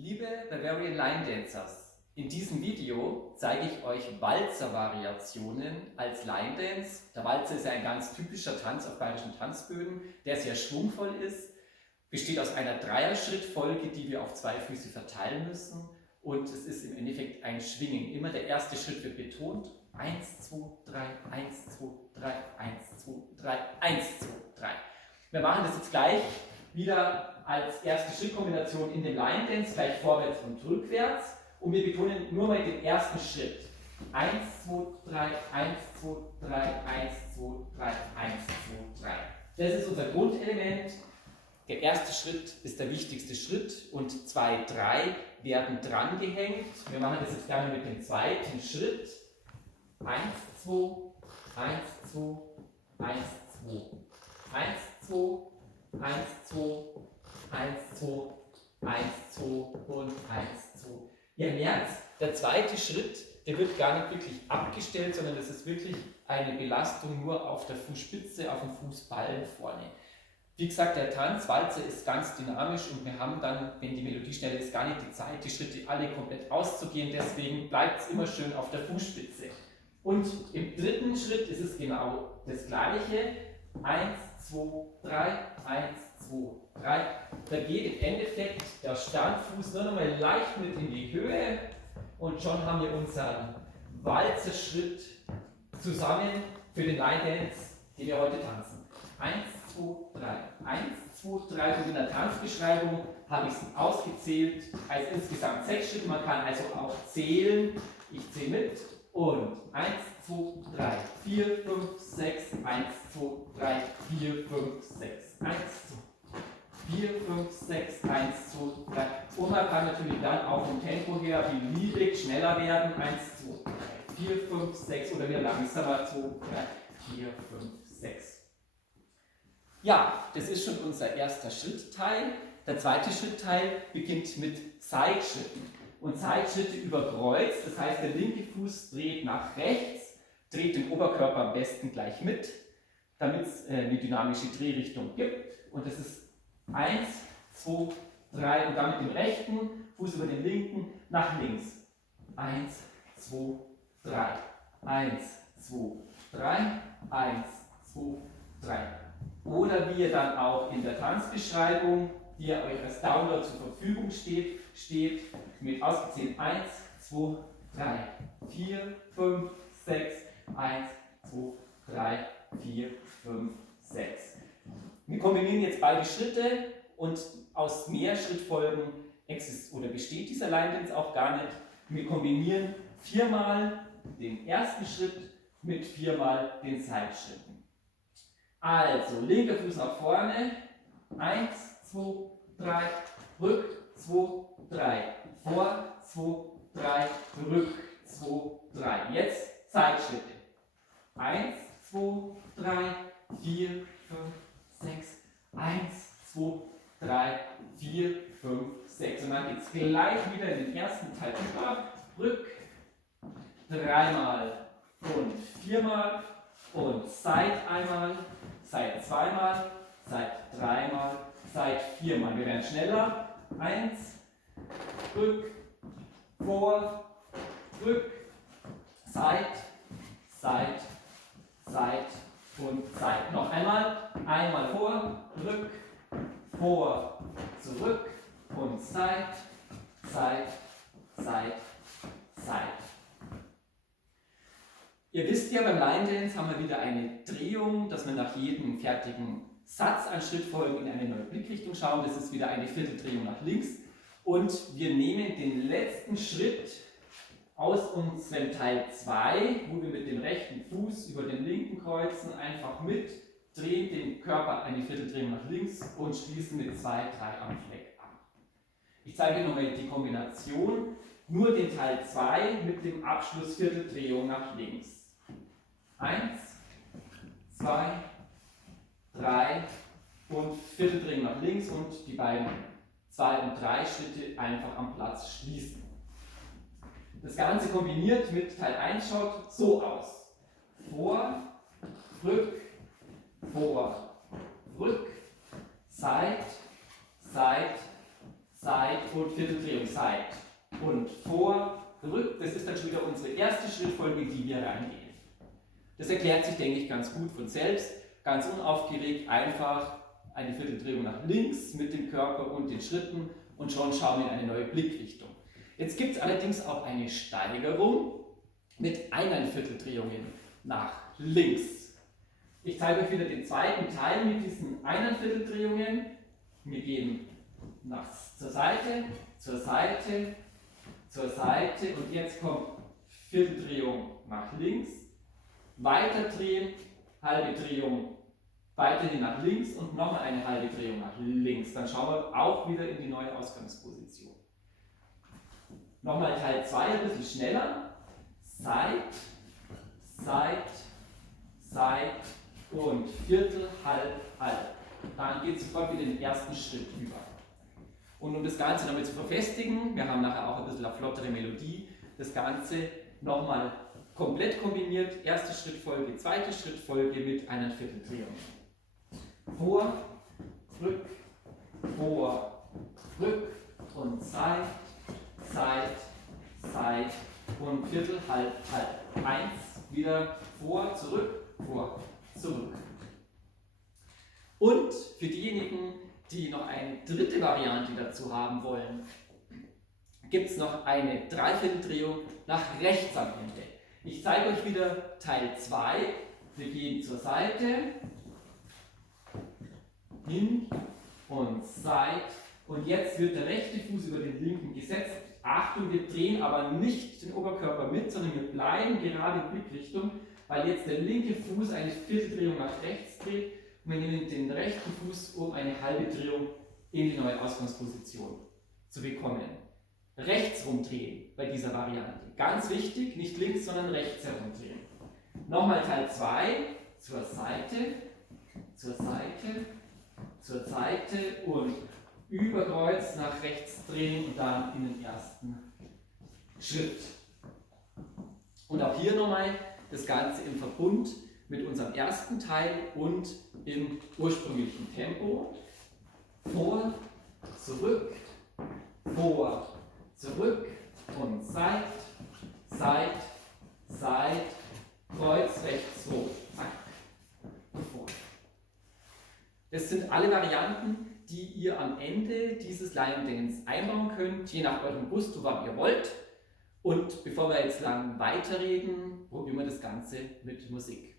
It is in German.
Liebe Bavarian Line Dancers, in diesem Video zeige ich euch Walzer-Variationen als Line Dance. Der Walzer ist ja ein ganz typischer Tanz auf bayerischen Tanzböden, der sehr schwungvoll ist, besteht aus einer Dreierschrittfolge, die wir auf zwei Füße verteilen müssen, und es ist im Endeffekt ein Schwingen. Immer der erste Schritt wird betont. 1, 2, 3, 1, 2, 3, 1, 2, 3, 1, 2, 3. Wir machen das jetzt gleich wieder als erste Schrittkombination in dem Line Dance, gleich vorwärts und rückwärts. Und wir betonen nur mal den ersten Schritt. 1, 2, 3, 1, 2, 3, 1, 2, 3, 1, 2, 3. Das ist unser Grundelement. Der erste Schritt ist der wichtigste Schritt und 2, 3 werden dran gehängt. Wir machen das jetzt gerne mit dem zweiten Schritt. 1, 2, 1, 2, 1, 2, 1, 2, 1, 2, 1, 2, 1, 2 und 1, 2. Ihr merkt, der zweite Schritt, der wird gar nicht wirklich abgestellt, sondern das ist wirklich eine Belastung nur auf der Fußspitze, auf dem Fußballen vorne. Wie gesagt, der Tanzwalzer ist ganz dynamisch und wir haben dann, wenn die Melodie schnell ist, gar nicht die Zeit, die Schritte alle komplett auszugehen. Deswegen bleibt es immer schön auf der Fußspitze. Und im dritten Schritt ist es genau das Gleiche. 1, 2, 3, 1, 2, 3. Da geht im Endeffekt der Standfuß nur noch mal leicht mit in die Höhe und schon haben wir unseren Walzerschritt zusammen für den Line Dance, den wir heute tanzen. 1, 2, 3, 1, 2, 3 und in der Tanzbeschreibung habe ich es ausgezählt als insgesamt 6 Schritte. Man kann also auch zählen. Ich zähle mit und 1, 2, 3, 4, 5, 6, 1, 2, 3, 4, 5, 6, 1, 2, 4, 5, 6, 1, 2, 3. Und man kann natürlich dann auch vom Tempo her beliebig schneller werden. 1, 2, 3, 4, 5, 6 oder wieder langsamer. 2, 3, 4, 5, 6. Ja, das ist schon unser erster Schrittteil. Der zweite Schrittteil beginnt mit Seitschritten. Und Seitschritte über Kreuz, das heißt, der linke Fuß dreht nach rechts, dreht den Oberkörper am besten gleich mit, damit es eine dynamische Drehrichtung gibt. Und das ist 1, 2, 3 und dann mit dem rechten Fuß über den linken nach links. 1, 2, 3, 1, 2, 3, 1, 2, 3. Oder wie ihr dann auch in der Tanzbeschreibung, die ja euch als Download zur Verfügung steht mit ausgezählt 1, 2, 3, 4, 5, 6, 1, 2, 3, 4, 5, 6. Wir kombinieren jetzt beide Schritte und aus Mehrschrittfolgen besteht dieser Line Dance auch gar nicht. Wir kombinieren 4-mal den ersten Schritt mit 4-mal den Seitschritten. Also, linker Fuß nach vorne, 1, 2, 3, rück, 2, 3, vor, 2, 3, rück, 2, 3. Jetzt Seitschritte. 1, 2, 3, 4, 5, 6, 1, 2, 3, 4, 5, 6. Und dann geht es gleich wieder in den ersten Teil über, rück, 3-mal und 4-mal und Seit einmal, Seit zweimal, Seit 3-mal, Seit 4-mal. Wir werden schneller. 1, rück, vor, rück, Seit, Seit, Seit und Seit. Noch einmal. Einmal vor, rück, vor, zurück und Seit, Seit, Seit, Seit. Ihr wisst ja, beim Line Dance haben wir wieder eine Drehung, dass wir nach jedem fertigen Satz an Schrittfolgen in eine neue Blickrichtung schauen. Das ist wieder eine Vierteldrehung nach links. Und wir nehmen den letzten Schritt aus unserem Teil 2, wo wir mit dem rechten Fuß über den linken kreuzen, einfach mit, drehen den Körper eine Vierteldrehung nach links und schließen mit 2, 3 am Fleck ab. Ich zeige nochmal die Kombination, nur den Teil 2 mit dem Abschluss Vierteldrehung nach links. 1, 2, 3 und Vierteldrehung nach links und die beiden 2 und 3 Schritte einfach am Platz schließen. Das Ganze kombiniert mit Teil 1 schaut so aus. Vor, rück, vor, rück, Seit, Seit, Seit und Vierteldrehung, Seit und vor, zurück. Das ist dann schon wieder unsere erste Schrittfolge, in die wir reingehen. Das erklärt sich, denke ich, ganz gut von selbst. Ganz unaufgeregt, einfach eine Vierteldrehung nach links mit dem Körper und den Schritten und schon schauen wir in eine neue Blickrichtung. Jetzt gibt es allerdings auch eine Steigerung mit 1 Vierteldrehungen nach links. Ich zeige euch wieder den zweiten Teil mit diesen 1 Vierteldrehungen. Wir gehen zur Seite, zur Seite, zur Seite und jetzt kommt Vierteldrehung nach links, weiter drehen, halbe Drehung weiterhin nach links und nochmal eine halbe Drehung nach links. Dann schauen wir auch wieder in die neue Ausgangsposition. Nochmal Teil 2 ein bisschen schneller. Seit, Seit, Seit und Viertel, halb, halb. Dann geht es sofort wieder in den ersten Schritt über. Und um das Ganze damit zu verfestigen, wir haben nachher auch ein bisschen eine flottere Melodie, das Ganze nochmal komplett kombiniert. Erste Schrittfolge, zweite Schrittfolge mit 1 Vierteldrehung. Vor, rück, rück und Seit, Seit, Seit und Viertel, halb, halb. 1, wieder vor, zurück. Und für diejenigen, die noch eine dritte Variante dazu haben wollen, gibt es noch eine Dreivierteldrehung nach rechts am Ende. Ich zeige euch wieder Teil 2. Wir gehen zur Seite, hin und Seit und jetzt wird der rechte Fuß über den linken gesetzt. Achtung, wir drehen aber nicht den Oberkörper mit, sondern wir bleiben gerade in Blickrichtung, weil jetzt der linke Fuß eine Vierteldrehung nach rechts dreht und wir nehmen den rechten Fuß, um eine halbe Drehung in die neue Ausgangsposition zu bekommen. Rechts rumdrehen bei dieser Variante. Ganz wichtig, nicht links, sondern rechts herumdrehen. Nochmal Teil 2, zur Seite, zur Seite, zur Seite und über Kreuz nach rechts drehen und dann in den ersten Schritt. Und auch hier nochmal das Ganze im Verbund mit unserem ersten Teil und im ursprünglichen Tempo. Vor, zurück und Seit, Seit, Seit, Kreuz, rechts, hoch, zack, und vor. Das sind alle Varianten, die ihr am Ende dieses Lion Dance einbauen könnt, je nach eurem Gusto, wann ihr wollt. Und bevor wir jetzt lang weiterreden, probieren wir das Ganze mit Musik.